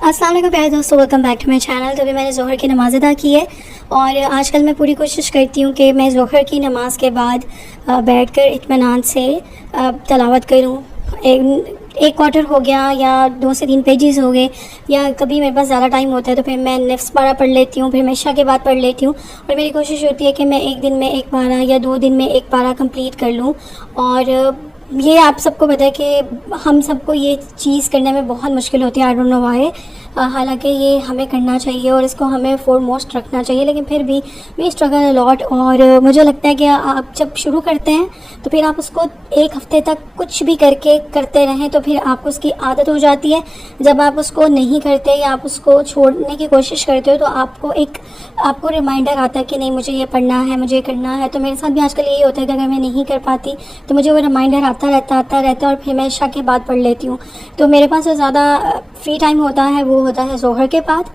अस्सलाम वालेकुम प्यारे दोस्तों, welcome back to my channel. तो अभी मैंने ज़ोहर की नमाज़ अदा की है और आजकल मैं पूरी कोशिश करती हूँ कि मैं ज़ोहर की नमाज़ के बाद बैठकर इत्मीनान से तलावत करूँ। एक क्वार्टर हो गया या 2 से 3 पेजेस हो गए, या कभी मेरे पास ज़्यादा टाइम होता है तो फिर मैं निफ्स पारा पढ़ लेती हूँ, फिर मैं इशा के बाद पढ़ लेती हूँ। और मेरी कोशिश होती है कि मैं एक दिन में एक पारा या 2 दिन में एक पारा कंप्लीट कर लूँ। और ये आप सबको पता है कि हम सबको ये चीज़ करने में बहुत मुश्किल होती है। I don't know why. हालांकि ये हमें करना चाहिए और इसको हमें फोरमोस्ट रखना चाहिए, लेकिन फिर भी वी स्ट्रगल अ लॉट। और मुझे लगता है कि आप जब शुरू करते हैं तो फिर आप उसको एक हफ़्ते तक कुछ भी करके करते रहें तो फिर आपको उसकी आदत हो जाती है। जब आप उसको नहीं करते या आप उसको छोड़ने की कोशिश करते हो तो आपको रिमाइंडर आता है कि नहीं, मुझे ये पढ़ना है, मुझे ये करना है। तो मेरे साथ भी आजकल यही होता है कि अगर मैं नहीं कर पाती तो मुझे वो रिमाइंडर आता रहता और फिर मैं इशा के बाद पढ़ लेती हूँ। तो मेरे पास जो ज़्यादा फ्री टाइम होता है वो होता है ज़ोहर के बाद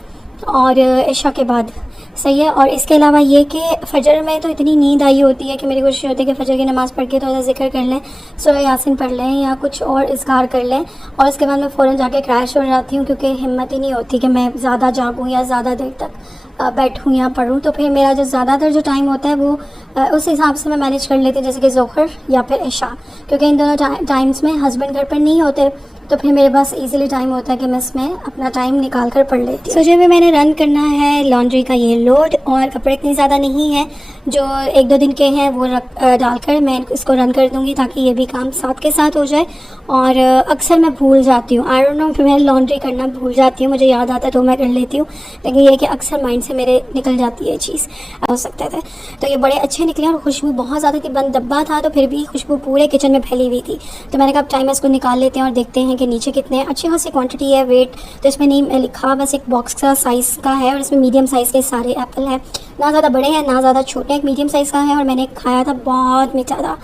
और इशा के बाद, सही है। और इसके अलावा ये कि फ़जर में तो इतनी नींद आई होती है कि मेरी कोशिश होती है कि फ़जर की नमाज़ पढ़ के थोड़ा ज़िक्र कर लें, सूरह यासीन पढ़ लें या कुछ और इज़्कार कर लें, और उसके बाद मैं फ़ौरन जाके क्रैश हो जाती हूँ, क्योंकि हिम्मत ही नहीं होती कि मैं ज़्यादा जागूँ या ज़्यादा देर तक बैठूँ या पढ़ूँ। तो फिर मेरा जो ज़्यादातर जो टाइम होता है वो उस हिसाब से मैं मैनेज कर लेती हूँ, जैसे कि ज़ोहर या फिर इशा, क्योंकि इन दोनों टाइम्स में हस्बैंड घर पर नहीं होते तो फिर मेरे पास इजीली टाइम होता है कि मैं इसमें अपना टाइम निकाल कर पढ़ लेती हूँ। सोचे भी मैंने रन करना है लॉन्ड्री का ये लोड, और कपड़े इतनी ज़्यादा नहीं है, जो 1-2 दिन के हैं वो डालकर मैं इसको रन कर दूँगी ताकि ये भी काम साथ के साथ हो जाए। और अक्सर मैं भूल जाती हूँ, आई डोंट नो, फिर मैं लॉन्ड्री करना भूल जाती हूँ। मुझे याद आता है तो मैं कर लेती हूँ, लेकिन ये कि अक्सर माइंड से मेरे निकल जाती है ये चीज़, हो सकता है। तो ये बड़े अच्छे निकले और खुशबू बहुत ज़्यादा थी। बंद डब्बा था तो फिर भी खुशबू पूरे किचन में फैली हुई थी। तो मैंने कहा अब टाइम इसको निकाल लेते हैं और देखते हैं कि नीचे कितने अच्छी खासी क्वांटिटी है, वेट तो इसमें नहीं लिखा, बस एक बॉक्स का साइज़ का है और इसमें मीडियम साइज़ के सारे एप्पल हैं, ना ज़्यादा बड़े हैं ना ज़्यादा छोटे हैं, एक मीडियम साइज़ का है। और मैंने खाया था, बहुत मीठा था।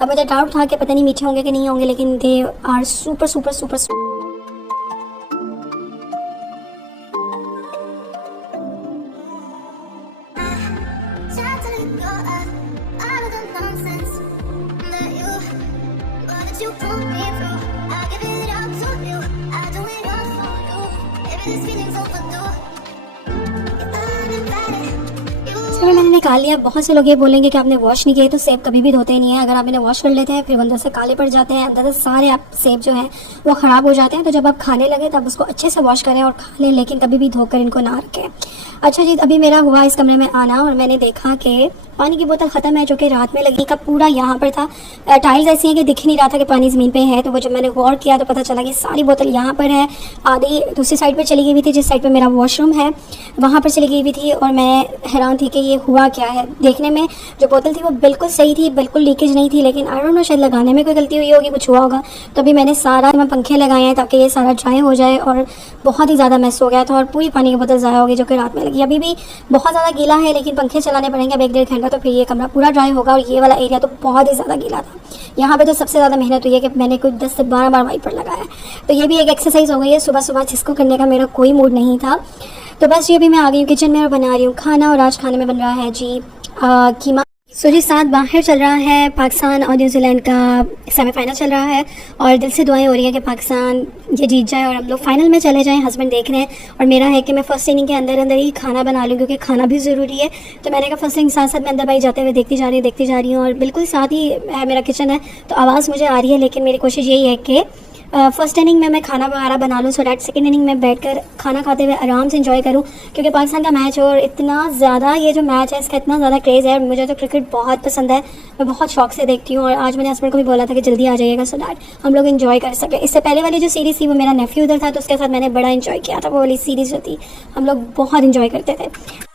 अब मुझे डाउट था कि पता नहीं मीठे होंगे कि नहीं होंगे, लेकिन they are super super super. मैंने निकाल लिया। बहुत से लोग ये बोलेंगे कि आपने वॉश नहीं किए, तो सेब कभी भी धोते नहीं है। अगर आप इन्हें वॉश कर लेते हैं फिर अंदर से काले पड़ जाते हैं, अंदर से सारे आप सेब जो हैं वो ख़राब हो जाते हैं। तो जब आप खाने लगे तब उसको अच्छे से वॉश करें और खा लें, लेकिन कभी भी धोकर इनको ना रखें। अच्छा जी, अभी मेरा हुआ इस कमरे में आना और मैंने देखा कि पानी की बोतल ख़त्म है, जो कि रात में लगी का पूरा यहाँ पर था। टाइल्स ऐसी हैं कि दिख नहीं रहा था कि पानी ज़मीन पे है, तो वो जब मैंने गौर किया तो पता चला कि सारी बोतल यहाँ पर है। आधी दूसरी साइड पर चली गई हुई थी, जिस साइड पर मेरा वॉशरूम है वहाँ पर चली गई हुई थी। और मैं हैरान थी कि ये हुआ क्या है। देखने में जो बोतल थी वो बिल्कुल सही थी, बिल्कुल लीकेज नहीं थी, लेकिन आई डोंट नो, शायद लगाने में कोई गलती हुई होगी, कुछ हुआ होगा। तो अभी मैंने पंखे लगाए हैं ताकि ये सारा ड्राई हो जाए, और बहुत ही ज़्यादा मैस हो गया था और पूरी पानी की बोतल ज़ाया हो गई जो कि रात में लगी। अभी भी बहुत ज़्यादा गीला है, लेकिन पंखे चलाने पड़ेंगे अब 1-1.5 घंटा, तो फिर ये कमरा पूरा ड्राई होगा। और ये वाला एरिया तो बहुत ही ज़्यादा गीला था। यहाँ पे तो सबसे ज़्यादा मेहनत हुई है कि मैंने कुछ 10 से 12 बार वाइपर लगाया। तो ये भी एक एक्सरसाइज हो गई है सुबह सुबह, जिसको करने का मेरा कोई मूड नहीं था। तो बस ये भी मैं आ गई हूँ किचन में और बना रही हूँ खाना। और आज खाने में बन रहा है जी कीमा। जी, साथ बाहर चल रहा है पाकिस्तान और न्यूजीलैंड का सेमीफाइनल चल रहा है, और दिल से दुआएं हो रही है कि पाकिस्तान ये जीत जाए और हम लोग फाइनल में चले जाएं। हस्बैंड देख रहे हैं और मेरा है कि मैं फर्स्ट इनिंग के अंदर ही खाना बना लूँ, क्योंकि खाना भी ज़रूरी है। तो मैंने कहा फर्स्ट इनिंग साथ साथ मैं अंदर भाई जाते हुए देखती जा रही हूँ और बिल्कुल साथ ही मेरा किचन है, तो आवाज़ मुझे आ रही है। लेकिन मेरी कोशिश यही है कि फर्स्ट इनिंग में मैं खाना वगैरह बना लूँ, सो डैट सेकंड इनिंग में बैठकर खाना खाते हुए आराम से एंजॉय करूँ, क्योंकि पाकिस्तान का मैच और इतना ज़्यादा ये जो मैच है इसका इतना ज़्यादा क्रेज़ है। मुझे तो क्रिकेट बहुत पसंद है, मैं बहुत शौक से देखती हूँ। और आज मैंने हस्बैंड को भी बोला था कि जल्दी आ जाइएगा, सो डैट हम लोग एंजॉय कर सकें। इससे पहले वाली जो सीरीज़ थी वो मेरा नेफ्यू उधर था, तो उसके साथ मैंने बड़ा इन्जॉय किया था। वो वाली सीरीज़ जो थी हम लोग बहुत इन्जॉय करते थे।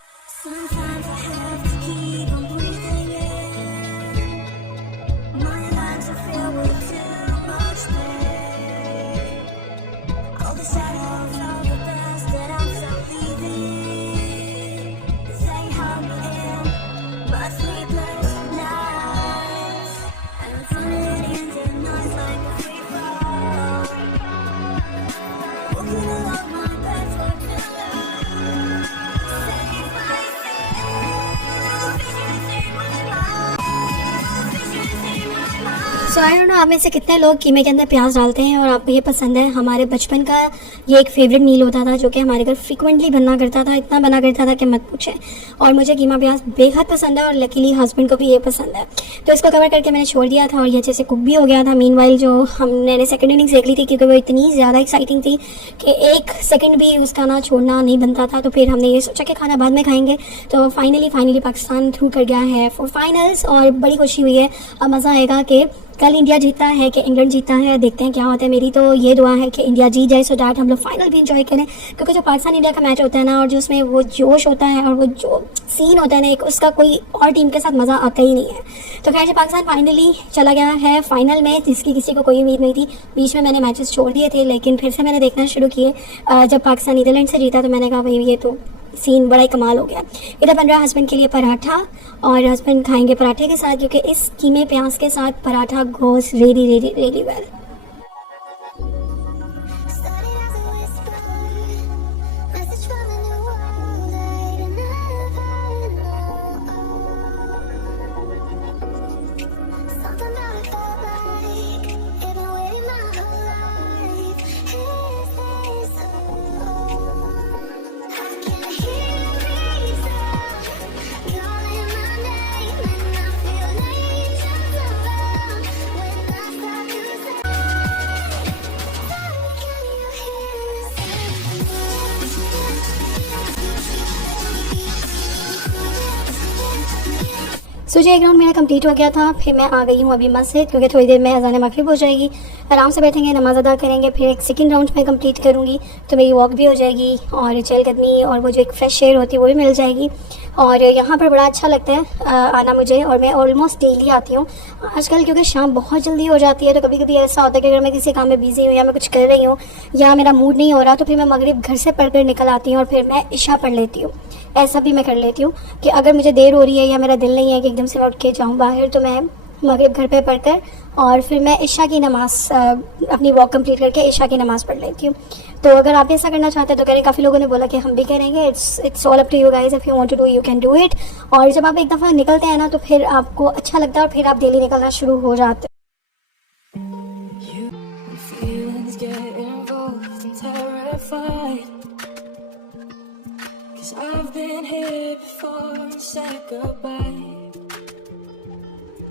सो आई डोंट नो आप में से कितने लोग कीमे के अंदर प्याज डालते हैं और आपको ये पसंद है। हमारे बचपन का ये एक फेवरेट मील होता था जो कि हमारे घर फ्रिक्वेंटली बनना करता था, इतना बना करता था कि मत पूछें। और मुझे कीमा प्याज बेहद पसंद है और लकीली हस्बैंड को भी ये पसंद है। तो इसको कवर करके मैंने छोड़ दिया था और ये अच्छे से कुक भी हो गया था। मीनवाइल जो हमने सेकंड इनिंग्स देख ली थी क्योंकि वो इतनी ज़्यादा एक्साइटिंग थी कि एक सेकंड भी उसका ना छोड़ना नहीं बनता था। तो फिर हमने ये सोचा कि खाना बाद में खाएंगे। तो फाइनली पाकिस्तान थ्रू कर गया है फॉर फाइनल्स और बड़ी खुशी हुई है। अब मज़ा आएगा कि कल इंडिया जीता है कि इंग्लैंड जीता है, देखते हैं क्या होता है। मेरी तो ये दुआ है कि इंडिया जीत जाए सो डैट हम लोग फाइनल भी इंजॉय करें, क्योंकि जो पाकिस्तान इंडिया का मैच होता है ना और जो उसमें वो जोश होता है और वो जो सीन होता है ना एक, उसका कोई और टीम के साथ मज़ा आता ही नहीं है। तो खैर से पाकिस्तान फाइनली चला गया है फाइनल में, जिसकी किसी को कोई उम्मीद नहीं थी। बीच में मैंने मैचेस छोड़ दिए थे लेकिन फिर से मैंने देखना शुरू किए। जब पाकिस्तान नीदरलैंड से जीता तो मैंने कहा भाई ये तो सीन बड़ा ही कमाल हो गया। इधर बन रहा है हस्बैंड के लिए पराठा और हस्बैंड खाएंगे पराठे के साथ, क्योंकि इस कीमे प्याज के साथ पराठा गोस रियली वेल। सो जो एक राउंड मेरा कंप्लीट हो गया था, फिर मैं आ गई हूँ अभी मस्जिद, क्योंकि थोड़ी देर में अज़ान मगरिब हो जाएगी। आराम से बैठेंगे, नमाज अदा करेंगे, फिर एक सेकंड राउंड में कंप्लीट करूँगी तो मेरी वॉक भी हो जाएगी और चहलकदमी और वो जो एक फ्रेश एयर होती है वो भी मिल जाएगी। और यहाँ पर बड़ा अच्छा लगता है आना मुझे, और मैं ऑलमोस्ट डेली आती हूँ आजकल, क्योंकि शाम बहुत जल्दी हो जाती है। तो कभी कभी ऐसा होता है कि अगर मैं किसी काम में बिज़ी हूँ या मैं कुछ कर रही हूँ या मेरा मूड नहीं हो रहा तो फिर मैं मगरिब घर से पढ़ कर निकल आती हूँ और फिर मैं इशा पढ़ लेती हूँ। ऐसा भी मैं कर लेती हूँ कि अगर मुझे देर हो रही है या मेरा दिल नहीं है कि एकदम से मैं उठ के जाऊँ बाहर, तो मैं मगरिब घर पे पढ़कर और फिर मैं इशा की नमाज़ अपनी वॉक कंप्लीट करके इशा की नमाज़ पढ़ लेती हूँ। तो अगर आप ऐसा करना चाहते हैं तो करें। काफ़ी लोगों ने बोला कि हम भी करेंगे। It's all up to you guys, if you want to do you can do it. और जब आप एक दफ़ा निकलते हैं ना तो फिर आपको अच्छा लगता है और फिर आप डेली निकलना शुरू हो जाते हैं। I've been here before and said goodbye.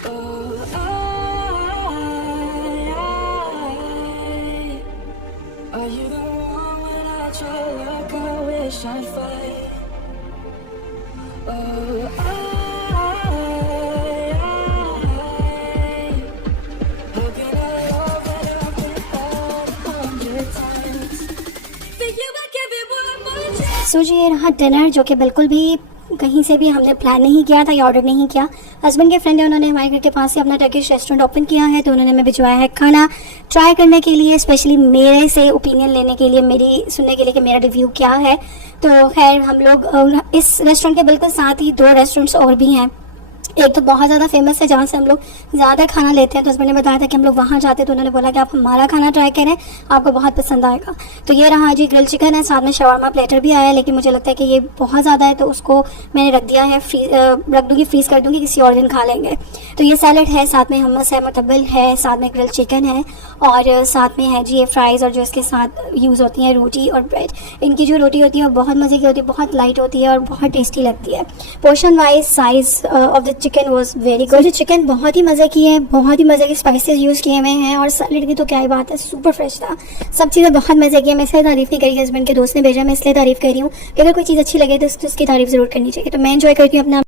Oh, are you the one when I try like I wish I'd fight? Oh, how can I love when I've been hurt 100 times? Think you might give it one more chance. सो ये रहा dinner, जो कि बिल्कुल भी कहीं से भी हमने प्लान नहीं किया था या ऑर्डर नहीं किया। हस्बैंड के फ्रेंड है, उन्होंने हमारे घर के पास ही अपना टर्किश रेस्टोरेंट ओपन किया है, तो उन्होंने हमें भिजवाया है खाना ट्राई करने के लिए, स्पेशली मेरे से ओपिनियन लेने के लिए, मेरी सुनने के लिए कि मेरा रिव्यू क्या है। तो खैर हम लोग इस रेस्टोरेंट के बिल्कुल साथ ही 2 रेस्टोरेंट्स और भी हैं। एक तो बहुत ज़्यादा फेमस है जहाँ से हम लोग ज़्यादा खाना लेते हैं, तो हस्बैंड ने बताया था कि हम लोग वहाँ जाते हैं, तो उन्होंने बोला कि आप हमारा खाना ट्राई करें, आपको बहुत पसंद आएगा। तो ये रहा जी ग्रिल चिकन है, साथ में शवारमा प्लेटर भी आया है, लेकिन मुझे लगता है कि ये बहुत ज़्यादा है तो उसको मैंने रख दिया है, रख दूँगी, फ्रीज़ कर दूँगी, किसी और दिन खा लेंगे। तो ये सैलड है, साथ में हमस है, मुतब्बिल है, साथ में ग्रिल चिकन है और साथ में है जी ये फ्राइज़, और जो इसके साथ यूज़ होती हैं रोटी और ब्रेड। इनकी जो रोटी होती है वो बहुत मज़े की होती है, बहुत लाइट होती है और बहुत टेस्टी लगती है। Portion wise size of the chicken was very good. Chicken बहुत ही मज़े की है, बहुत ही मज़े के स्पाइसेस यूज़ किए हुए हैं और सैलड की तो क्या ही बात है, सुपर फ्रेश था। सब चीज़ें बहुत मज़े की है। मैं इसलिए तारीफ़ नहीं करी, हस्बैंड के दोस्त ने भेजा, मैं इसलिए तारीफ़ कर रही हूँ कि अगर कोई चीज़ अच्छी लगे तो उसकी तारीफ़ ज़रूर करनी चाहिए। तो मैं एंजॉय करती हूँ अपना